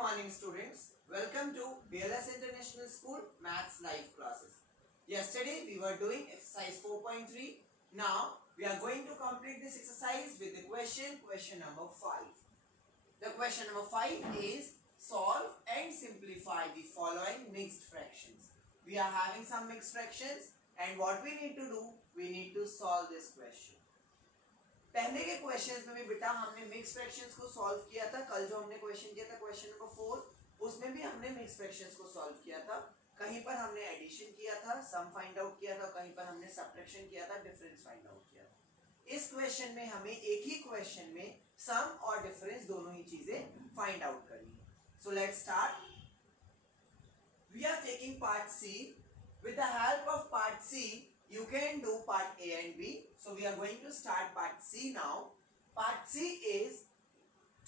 morning students. Welcome to BLS International School Maths Live classes. Yesterday we were doing exercise 4.3. Now we are going to complete this exercise with the question number 5. The question number 5 is solve and simplify the following mixed fractions. We are having some mixed fractions and what we need to do, we need to solve this question. पहले के questions में भी बेटा हमने mix fractions को solve किया था. कल जो हमने क्वेश्चन किया था क्वेश्चन नंबर 4, उसमें भी हमने मिक्स फ्रैक्शंस को सॉल्व किया था. कहीं पर हमने एडिशन किया था, सम फाइंड आउट किया था, कहीं पर हमने सब्ट्रैक्शन किया था, डिफरेंस फाइंड आउट किया था. इस क्वेश्चन में हमें एक ही क्वेश्चन में सम और डिफरेंस दोनों ही चीजें फाइंड आउट करनी है. So let's start. We are taking part C. With the help of part C you can do part A and B. So we are going to start part C now. Part C is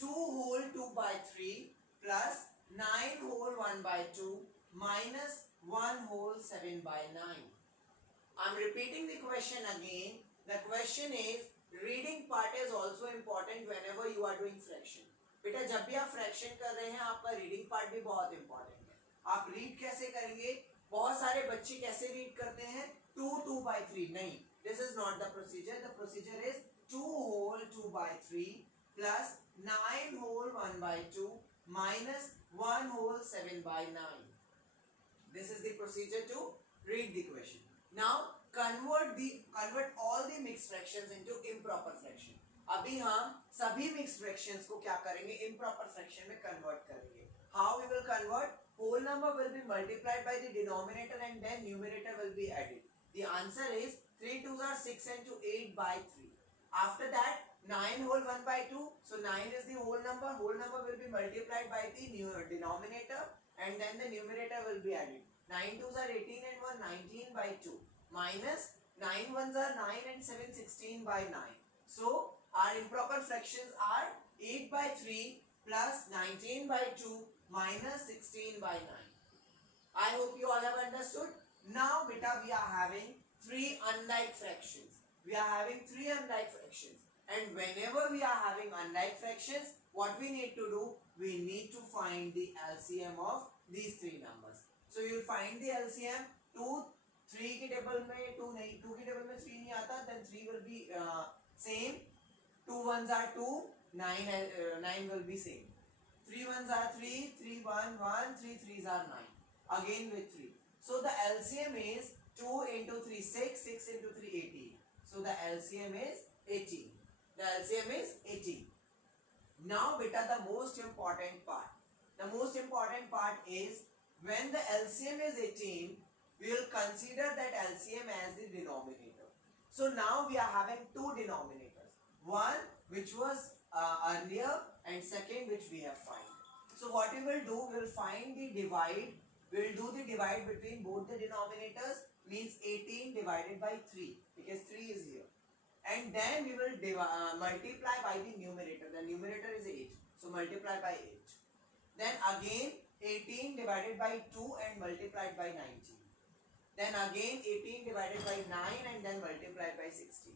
2 whole 2 by 3 plus 9 whole 1 by 2 minus 1 whole 7 by 9. I am repeating the question again. The question is reading part is also important whenever you are doing fraction. बेटा जब भी आप fraction कर रहे हैं आपका reading part भी बहुत इंपॉर्टेंट है. आप रीड कैसे करेंगे? बहुत सारे बच्चे कैसे रीड करते हैं? 2 by 3. नहीं, this is not the procedure. The procedure is 2 whole 2 by 3 plus 9 whole 1 by 2 minus 1 whole 7 by 9. This is the procedure to read the question. Now convert all the mixed fractions into improper fraction. अभी हम सभी mixed fractions को क्या करेंगे? Improper fraction में convert करेंगे. How we will convert? Whole number will be multiplied by the denominator and then numerator will be added. The answer is 3 2s are 6 and 2 8 by 3. After that 9 whole 1 by 2. So 9 is the whole number. Whole number will be multiplied by the denominator and then the numerator will be added. 9 2s are 18 and 1 19 by 2 minus 9 1s are 9 and 7 16 by 9. So our improper fractions are 8 by 3 plus 19 by 2 minus 16 by 9. I hope you all have understood. Now beta we are having 3 unlike fractions. We are having 3 unlike fractions. And whenever we are having unlike fractions, what we need to do? We need to find the LCM of these 3 numbers. So you will find the LCM. 2 3 के table में 2 नहीं, 2 के table में 3 नहीं आता. Then 3 will be same. 2 1s are 2. 9 will be same. 3 1s are 3. 3 1 1. 3 3s are 9. Again with 3. So the LCM is 2 into 3 6, 6 into 3 18. So the LCM is 18. The LCM is 18. Now beta the most important part. The most important part is when the LCM is 18, we will consider that LCM as the denominator. So now we are having 2 denominators. One which was earlier and second which we have found. So what we will do, we will find the divide. We will do the divide between both the denominators, means 18 divided by 3 because 3 is here. And then we will multiply by the numerator. The numerator is 8. So multiply by 8. Then again 18 divided by 2 and multiplied by 19. Then again 18 divided by 9 and then multiplied by 16.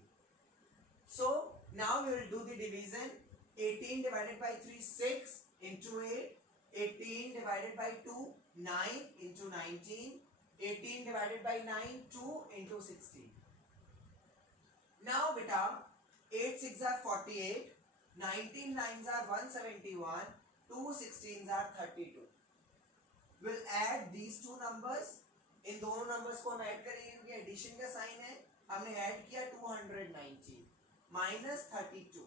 So now we will do the division. 18 divided by 3 6 into 8. 18 divided by 2 9 into 19. 18 divided by 9 2 into 16. Now beta 8 6 are 48. 19 9s are 171. 2 16s are 32. We'll add these two numbers. इन दोनों numbers को हम add करेंगे क्योंकि addition का sign है. हमने add किया 219 minus 32.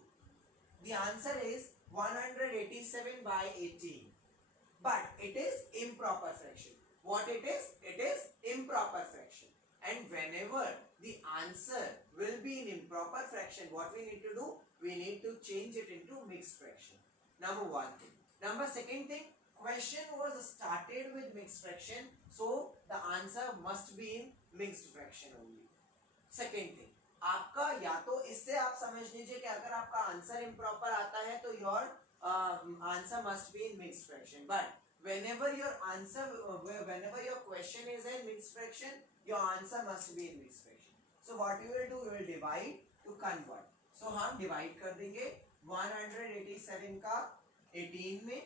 The answer is 187 by 18. But it is improper fraction. What it is? It is improper fraction. And whenever the answer will be in improper fraction, what we need to do? We need to change it into mixed fraction. Number one thing. Number second thing, question was started with mixed fraction. So the answer must be in mixed fraction only. Second thing, आपका या तो इससे आप समझ लीजिए कि अगर आपका आंसर इम्प्रॉपर आता है तो your answer must be in mixed fraction. But whenever your question is in mixed fraction, your answer must be in mixed fraction. So what you will do, you will divide to convert. So हम divide कर देंगे 187 का 18 में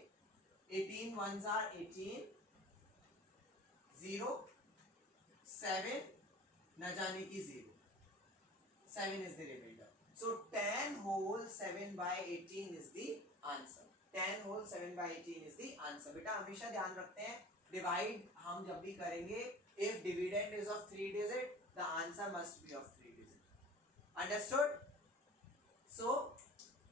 18 ones are 18, 0, 7, न जाने की 0. 7 is the remainder. So 10 whole 7 by 18 is the answer. 10 whole 7 by 18 is the answer. बेटा हमेशा ध्यान रखते हैं डिवाइड हम जब भी करेंगे, if dividend is of 3 digit, the answer must be of 3 digit. Understood? So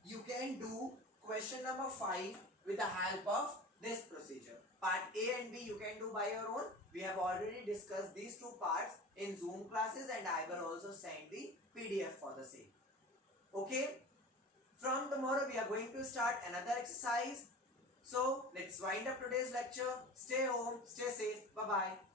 you can do question number 5 with the help of this procedure. Part A and B you can do by your own. We have already discussed these two parts in Zoom classes and I will also send the PDF for the same. Okay? From tomorrow we are going to start another exercise. So let's wind up today's lecture. Stay home, stay safe. Bye-bye.